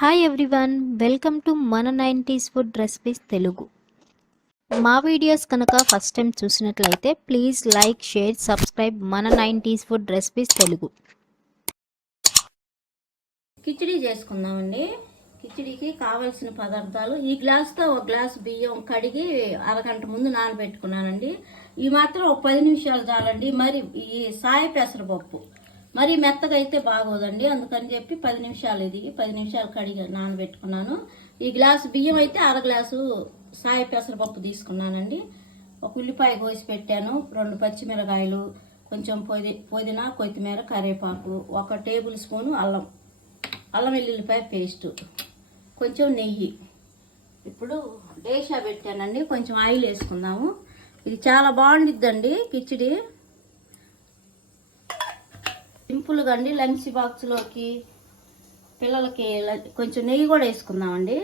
Hi everyone, welcome to మన 90s food recipes Telugu. మా videos కనుక ఫస్ట్ టైం చూసినట్లయితే ప్లీజ్ లైక్, షేర్, సబ్స్క్రైబ్ మన 90s food recipes Telugu. Khichdi చేసుకుందామండి. కిచిడికి కావాల్సిన పదార్థాలు ఈ గ్లాస్తో ఒక గ్లాస్ బియ్యం కడిగి అరగంట ముందు నానబెట్టుకున్నానండి. ఇవి మాత్రం ఒక 10 నిమిషాలు చాలండి. మరి ఈ సాయి పెసరపప్పు మరి మెత్తగా అయితే బాగోదండి, అందుకని చెప్పి 10 నిమిషాలు ఇది 10 నిమిషాలు కడిగి నానబెట్టుకున్నాను. ఈ గ్లాసు బియ్యం అయితే అర గ్లాసు సాయి పెసరపప్పు తీసుకున్నానండి. ఒక ఉల్లిపాయ కోసి పెట్టాను, 2 పచ్చిమిరకాయలు, కొంచెం పుదీనా, కొత్తిమీర, కరివేపాకు, 1 టేబుల్ స్పూను అల్లం వెల్లుల్లిపాయ పేస్టు, కొంచెం నెయ్యి. ఇప్పుడు డేషా పెట్టానండి, కొంచెం ఆయిల్ వేసుకుందాము. ఇది చాలా బాగుండిద్దండి కిచిడి, సింపుల్గా అండి. లంచ్ బాక్స్లోకి పిల్లలకి కొంచెం నెయ్యి కూడా వేసుకుందామండి.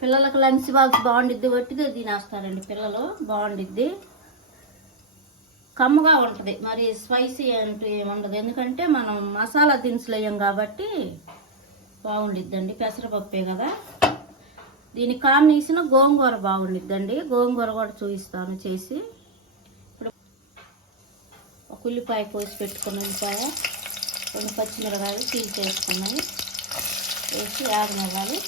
పిల్లలకి లంచ్ బాక్స్ బాగుండిద్ది, వట్టిగా తినేస్తారండి పిల్లలు, బాగుండిద్ది. కమ్మగా ఉంటుంది, మరి స్పైసీ అంటూ ఏముండదు, ఎందుకంటే మనం మసాలా దినుసులు వేయం కాబట్టి బాగుండిద్దండి. పెసరపప్పే కదా. దీని కాంబినేషన్ గోంగూర బాగుండిద్దండి, గోంగూర కూడా చూపిస్తాను చేసి. ఒక ఉల్లిపాయ కోసి పెట్టుకున్న ఉల్లిపాయ, 2 పచ్చిమిరకాయలు తీసుకున్నాయి, వేసి ఆగనివ్వాలి.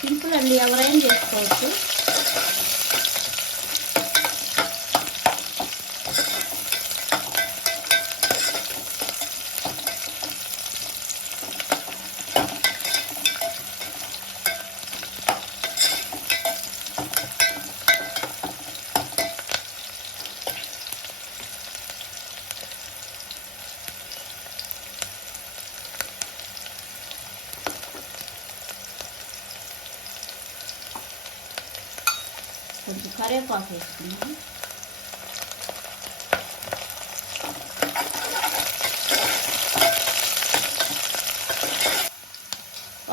సింపుల్ అండి, ఎవరైనా చేసుకోవచ్చు. కొంచెం కరివేపాకు వేసుకున్నాం,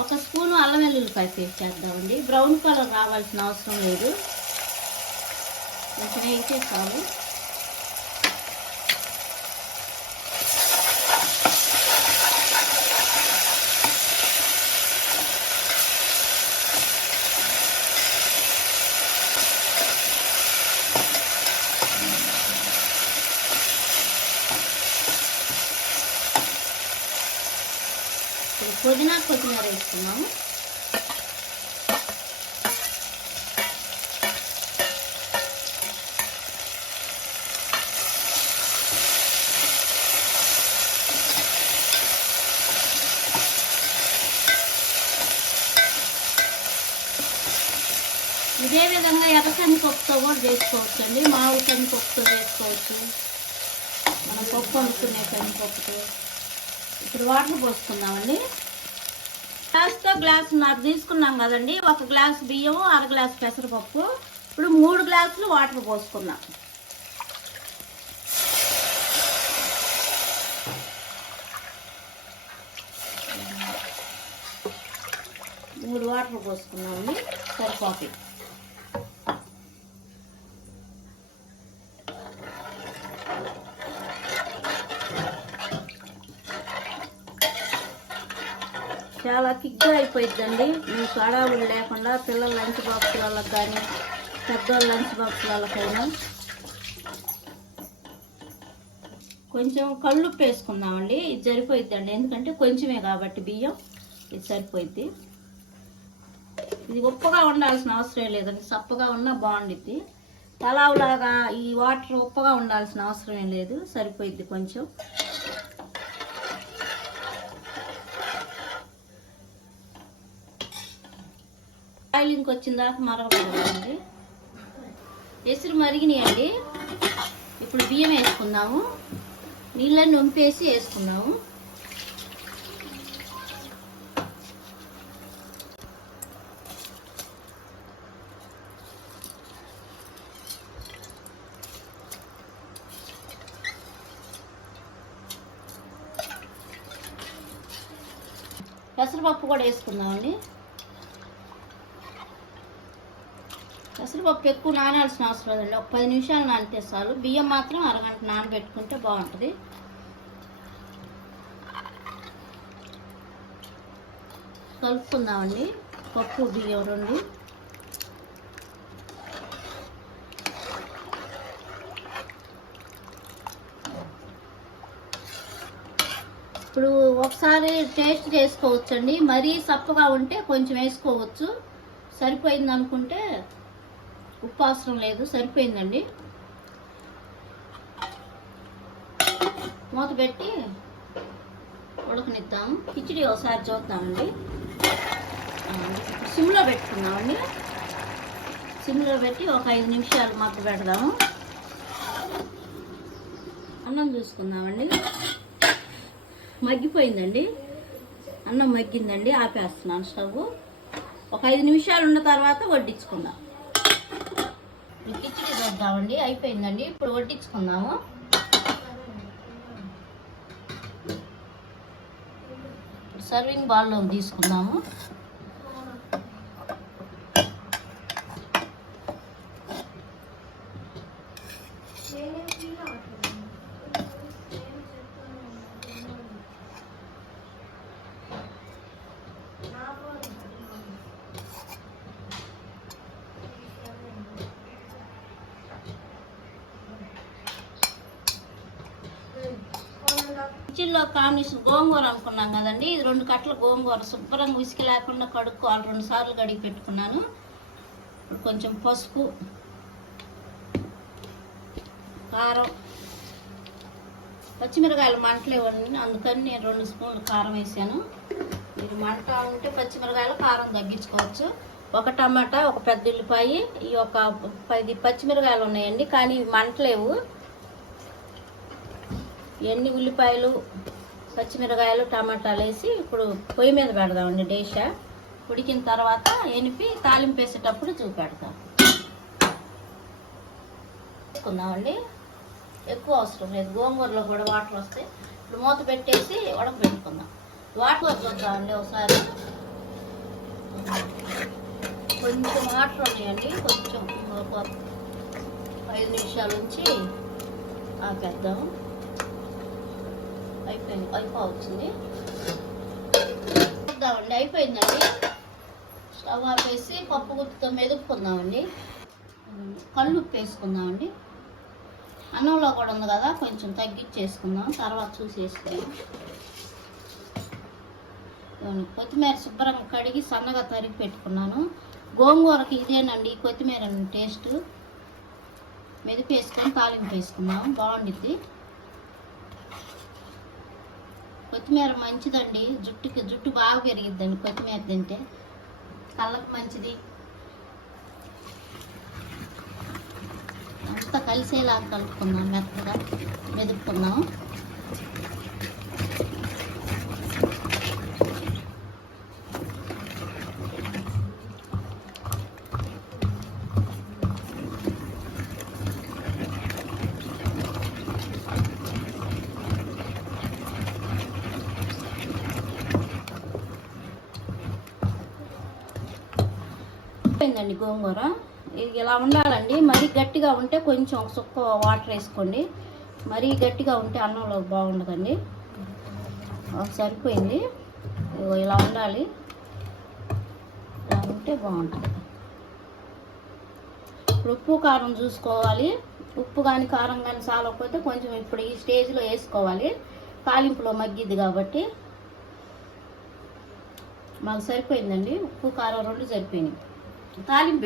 ఒక స్పూను అల్లం వెల్లుల్లిపాయ పేస్ట్ చేద్దామండి. బ్రౌన్ కలర్ రావాల్సిన అవసరం లేదు, కొంచెం వేస్తే చాలు. పుదీనా, కొత్తిమీర వేసుకున్నాము. ఇదే విధంగా ఎర్ర కందిపప్పుతో కూడా చేసుకోవచ్చు అండి, మామూలు కందిపప్పుతో చేసుకోవచ్చు, మనం పప్పు వండుకునే కందిపప్పుతో. ఇప్పుడు వాటర్ పోసుకుందామండి. గ్లాస్తో గ్లాసున్నర తీసుకున్నాం కదండి, 1 గ్లాసు బియ్యము, అర గ్లాసు పెసరపప్పు. ఇప్పుడు 3 గ్లాసులు వాటర్ పోసుకున్నాం. మూడు వాటర్ పోసుకున్నామండి, సరిపోతాయి. చాలా థిక్గా అయిపోయిద్దండి, మీకు అడావులు లేకుండా పిల్లల లంచ్ బాక్స్ వాళ్ళకి కానీ పెద్దవాళ్ళ లంచ్ బాక్స్ వాళ్ళకైనా. కొంచెం కళ్ళుప్పు వేసుకుందామండి, ఇది సరిపోయిద్దండి, ఎందుకంటే కొంచెమే కాబట్టి బియ్యం, ఇది సరిపోయిద్ది. ఇది ఉప్పగా ఉండాల్సిన అవసరం లేదండి, సప్పగా ఉన్నా బాగుండిద్ది. పలావులాగా ఈ వాటర్ ఉప్పగా ఉండాల్సిన అవసరం ఏం లేదు, సరిపోయిద్ది కొంచెం. ఆయిల్ ఇంకొచ్చిన దాకా మరగకూడదండి. ఎసురు మరిగినాయండి. ఇప్పుడు బియ్యం వేసుకుందాము, నీళ్ళని వంపేసి వేసుకుందాము. పెసరపప్పు కూడా వేసుకుందామండి. పెసరపప్పు ఎక్కువ నానాల్సిన అవసరం లేదండి, ఒక 10 నిమిషాలు నానితే చాలు. బియ్యం మాత్రం అరగంట నానబెట్టుకుంటే బాగుంటుంది. కలుపుకుందామండి. పప్పు బియ్యం రెండు. ఇప్పుడు ఒకసారి టేస్ట్ చేసుకోవచ్చండి. మరీ సప్పగా ఉంటే కొంచెం వేసుకోవచ్చు. సరిపోయింది అనుకుంటే ఉప్పు అవసరం లేదు, సరిపోయిందండి. మూత పెట్టి ఉడకనిద్దాము. కిచిడి ఒకసారి చూద్దామండి. సిమ్లో పెట్టుకుందామండి. సిమ్లో పెట్టి ఒక 5 నిమిషాలు మగ్గ పెడదాము. అన్నం చూసుకుందామండి. మగ్గిపోయిందండి, అన్నం మగ్గిందండి. ఆపేస్తున్నాను స్టవ్. ఒక 5 నిమిషాలు ఉన్న తర్వాత వడ్డించుకుందాం. కిచిడి చూద్దామండి. అయిపోయిందండి. ఇప్పుడు వడ్డించుకుందాము. సర్వింగ్ బౌల్లో తీసుకుందాము. కిచెన్లో కాంబినేషన్ గోంగూర అనుకున్నాం కదండి. ఇది 2 కట్టల గోంగూర శుభ్రంగా ఉసికి లేకుండా కడుక్కోవాలి. 2 సార్లు కడిగి పెట్టుకున్నాను. ఇప్పుడు కొంచెం పసుపు, కారం, పచ్చిమిరకాయలు మంటలేవన్నీ, అందుకని నేను 2 స్పూన్లు కారం వేసాను. మీరు మంట ఉంటే పచ్చిమిరకాయలు కారం తగ్గించుకోవచ్చు. 1 టమాటా, 1 పెద్ద ఉల్లిపాయ, ఈ ఒక 10 పచ్చిమిరకాయలు ఉన్నాయండి, కానీ మంటలేవు. ఎన్ని ఉల్లిపాయలు, పచ్చిమిరకాయలు, టమాటాలు వేసి ఇప్పుడు పొయ్యి మీద పెడదామండి. డేషా ఉడికిన తర్వాత ఎనిపి తాలింపు వేసేటప్పుడు చూపెడతాం. వేసుకుందామండి. ఎక్కువ అవసరం లేదు, గోంగూరలో కూడా వాటర్ వస్తాయి. ఇప్పుడు మూత పెట్టేసి ఉడకబెట్టుకుందాం. వాటర్ చూద్దామండి ఒకసారి. కొంచెం వాటర్ ఉన్నాయండి. కొంచెం 5 నిమిషాల నుంచి ఆపేద్దాము. అయిపోవచ్చింది. చూద్దామండి. అయిపోయిందండి. స్టవ్ ఆపేసి పప్పు గుత్తితో మెదుపుకుందామండి. కళ్ళు ఉప్పు వేసుకుందామండి. అన్నంలో కూడా ఉంది కదా, కొంచెం తగ్గించేసుకుందాం, తర్వాత చూసి వేసుకుందాం. కొత్తిమీర శుభ్రంగా కడిగి సన్నగా తరిగి పెట్టుకున్నాను. గోంగూరకి ఇదేనండి కొత్తిమీర టేస్ట్. మెదిపి వేసుకొని తాలింపు వేసుకున్నాం, బాగుండిద్ది. కొత్తిమీర మంచిదండి, జుట్టు బాగా పెరిగిద్దండి కొత్తిమీర తింటే, కళ్ళకు మంచిది. అంతా కలిసేలా కలుపుకుందాం, మెత్తగా మెదుపుకుందాం. అయిపోయిందండి గోంగూర. ఇది ఇలా ఉండాలండి. మరీ గట్టిగా ఉంటే కొంచెం ఒక సుక్క వాటర్ వేసుకోండి. మరీ గట్టిగా ఉంటే అన్నంలో బాగుండదండి. సరిపోయింది. ఇలా ఉండాలి, ఇలా ఉంటే బాగుంటుంది. ఇప్పుడు ఉప్పు కారం చూసుకోవాలి. ఉప్పు కానీ కారం కానీ చాలకపోతే కొంచెం ఇప్పుడు ఈ స్టేజ్లో వేసుకోవాలి. తాలింపులో మగ్గిద్ది కాబట్టి మాకు సరిపోయిందండి. ఉప్పు కారం 2 సరిపోయినాయి. తాలింపు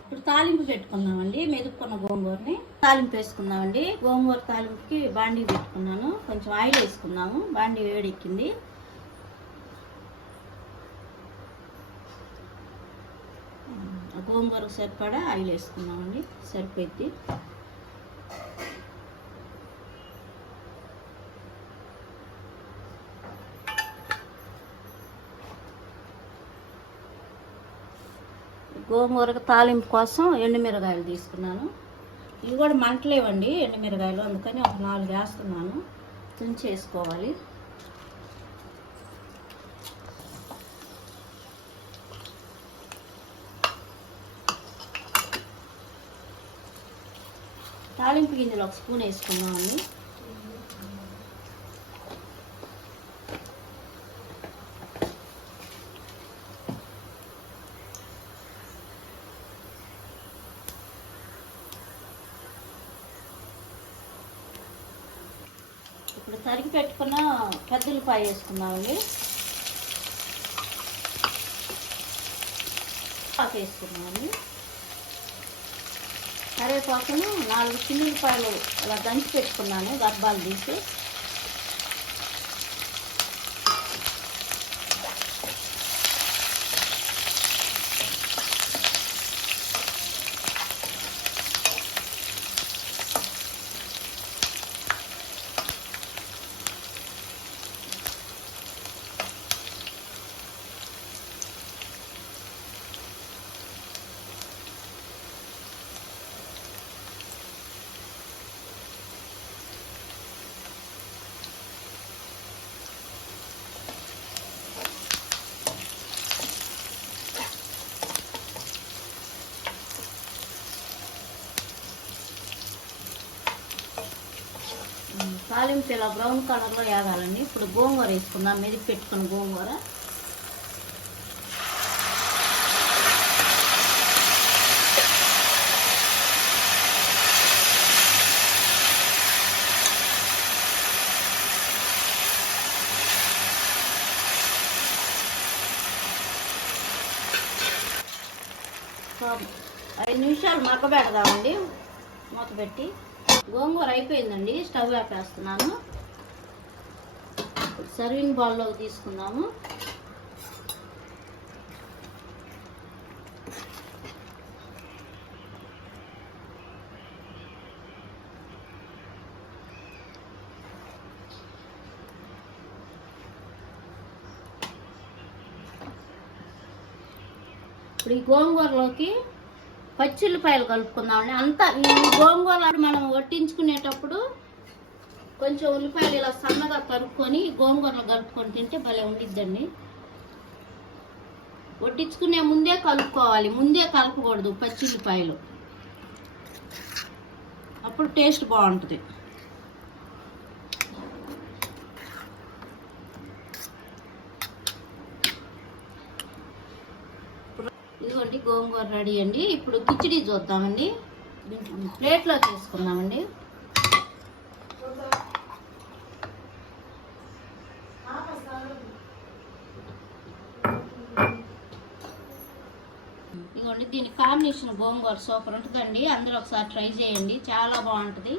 ఇప్పుడు తాలింపు పెట్టుకుందామండి. మెదుపుకున్న గోంగూరని తాలింపు వేసుకుందామండి. గోంగూర తాలింపుకి బాండీ పెట్టుకున్నాను. కొంచెం ఆయిల్ వేసుకున్నాము. బాండీ వేడెక్కింది. గోంగూరకు సరిపడా ఆయిల్ వేసుకున్నామండి, సరిపోద్ది. గోంగూరకు తాలింపు కోసం ఎండుమిరగాయలు తీసుకున్నాను. ఇవి కూడా మంటలేవండి ఎండుమిరగాయలు, అందుకని ఒక 4 వేస్తున్నాను. తుంచి వేసుకోవాలి. తాలింపు గింజలు 1 స్పూన్ వేసుకున్నామండి. ఇప్పుడు తరిగి పెట్టుకున్న పెద్ద ఉల్లిపాయ వేసుకుందామండి. పాకు వేసుకున్నామండి. కరివేపాకును 4 చిన్న ఉల్లిపాయలు అలా దంచి పెట్టుకున్నాను గర్భాలు తీసి. తాలింపు ఇలా బ్రౌన్ కలర్లో వేగాలండి. ఇప్పుడు గోంగూర వేసుకుందాం, మెదిపి పెట్టుకున్న గోంగూర. సో 5 నిమిషాలు మగ్గబెడదామండి మూత పెట్టి. గోంగూర అయిపోయిందండి, స్టవ్ ఆపేస్తున్నాను. సర్వింగ్ బౌల్లోకి తీసుకుందాము. ఇప్పుడు ఈ గోంగూరలోకి పచ్చిల్లిపాయలు కలుపుకుందామండి. అంతా ఈ గోంగూర మనం వట్టించుకునేటప్పుడు కొంచెం ఉల్లిపాయలు ఇలా సన్నగా కలుపుకొని గోంగూరలో కలుపుకొని తింటే భలే ఉండిద్దండి. వట్టించుకునే ముందే కలుపుకోవాలి, ముందే కలపకూడదు పచ్చిల్లిపాయలు, అప్పుడు టేస్ట్ బాగుంటుంది. ఇదిగోండి గోంగూర రెడీ అండి. ఇప్పుడు కిచిడి చూద్దామండి. ప్లేట్లో తీసుకుందామండి. ఇదిగోండి దీని కాంబినేషన్ గోంగూర సూపర్ ఉంటుందండి. అందరూ ఒకసారి ట్రై చేయండి, చాలా బాగుంటుంది.